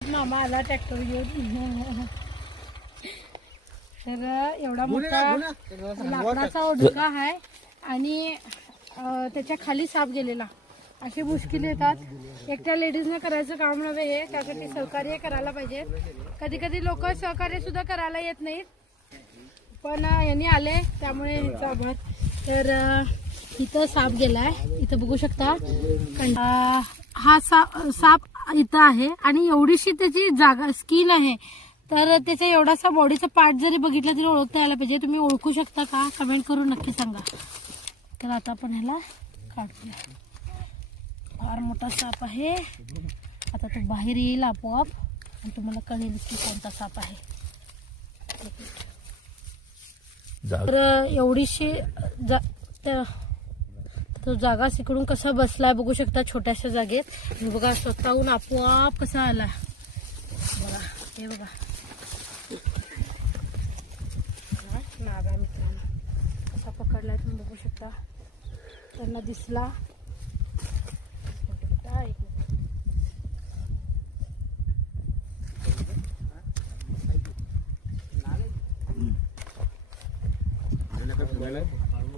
मामा आला ट्रॅक्टर घेऊन. तर एवढा मोठा लाकडाचा ओढका आहे आणि त्याच्या खाली साप गेलेला. अशी मुश्किल येतात. एकट्या लेडीजने करायचं काम नव्हे हे, त्यासाठी सहकार्य करायला पाहिजे. कधी कधी लोक सहकार्य सुद्धा करायला येत नाहीत, पण यांनी आले त्यामुळे ह्याचा आभार. तर इथं साप गेलाय, इथं बघू शकता. हा साप इथं आहे आणि एवढीशी त्याची जागा स्किन आहे. तर त्याचा एवढासा बॉडीचा पार्ट जरी बघितला तरी ओळखता यायला पाहिजे. तुम्ही ओळखू शकता का? कमेंट करून नक्की सांगा. तर आता आपण ह्याला काढूया. फार मोठा साप आहे. आता तो बाहेर येईल आपोआप आणि तुम्हाला कळेल की कोणता साप आहे. तर एवढीशी तो जागा इकडून कसा बसलाय बघू शकता, छोट्याशा जागेत. बघा स्वतःहून आपोआप कसा आला बघा. हे बघा नागा मित्रांनो कसा पकडलाय तुम्ही बघू शकता. त्यांना दिसला.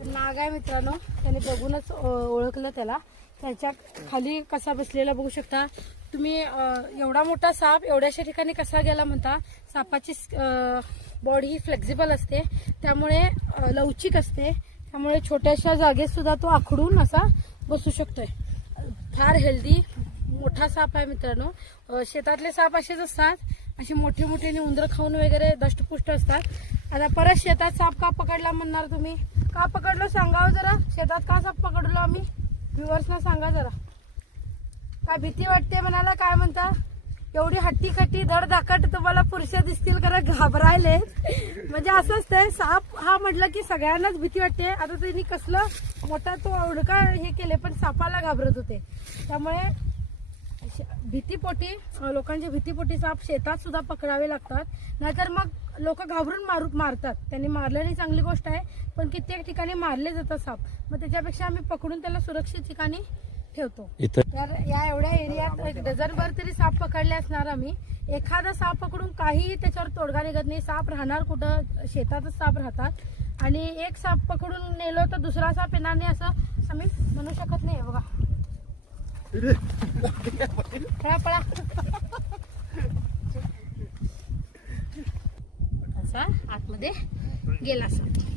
नाग आहे मित्रांनो, त्याने बघूनच ओळखलं त्याला. त्याच्या खाली कसा बसलेला बघू शकता तुम्ही. एवढा मोठा साप एवढ्याशा ठिकाणी कसा गेला म्हणता. सापाची बॉडी ही फ्लेक्झिबल असते, त्यामुळे लवचिक असते, त्यामुळे छोट्याशा जागेत सुद्धा तो आखडून असा बसू शकतोय. फार हेल्दी मोठा साप आहे मित्रांनो. शेतातले साप असेच असतात, असे मोठे मोठे उंदर खाऊन वगैरे दष्टपुष्ट असतात. आता परत शेतात साप का पकडला म्हणणार तुम्ही. का पकडलो सांगावं जरा. शेतात का साप पकडलो आम्ही, व्ह्युअर्सना सांगा जरा. काय भीती वाटते म्हणाला. काय म्हणता, एवढी हट्टी खट्टी धडधाकट तुम्हाला पुरुष दिसतील करा घाबरायले. म्हणजे असं असतंय, साप हा म्हटलं की सगळ्यांनाच भीती वाटते. आता त्यांनी कसलं मोठा तो ओढका हे केले पण सापाला घाबरत होते. त्यामुळे भीतीपोटी लोकांच्या भीतीपोटी साप शेतात सुद्धा पकडावे लागतात, नाहीतर मग लोक घाबरून मारतात. त्यांनी मारलेली चांगली गोष्ट आहे, पण कित्येक ठिकाणी मारले जातात साप. मग त्याच्यापेक्षा आम्ही पकडून त्याला सुरक्षित ठिकाणी ठेवतो. तर या एवढ्या एरियात एक डझनभर तरी साप पकडले असणार आम्ही. एखादा साप पकडून काही त्याच्यावर तोडगा निघत नाही. साप राहणार कुठं, शेतातच साप राहतात. आणि एक साप पकडून नेलो तर दुसरा साप येणार नाही असं आम्ही म्हणू शकत नाही. बघा पळा पळा असा आतमध्ये गेला साप.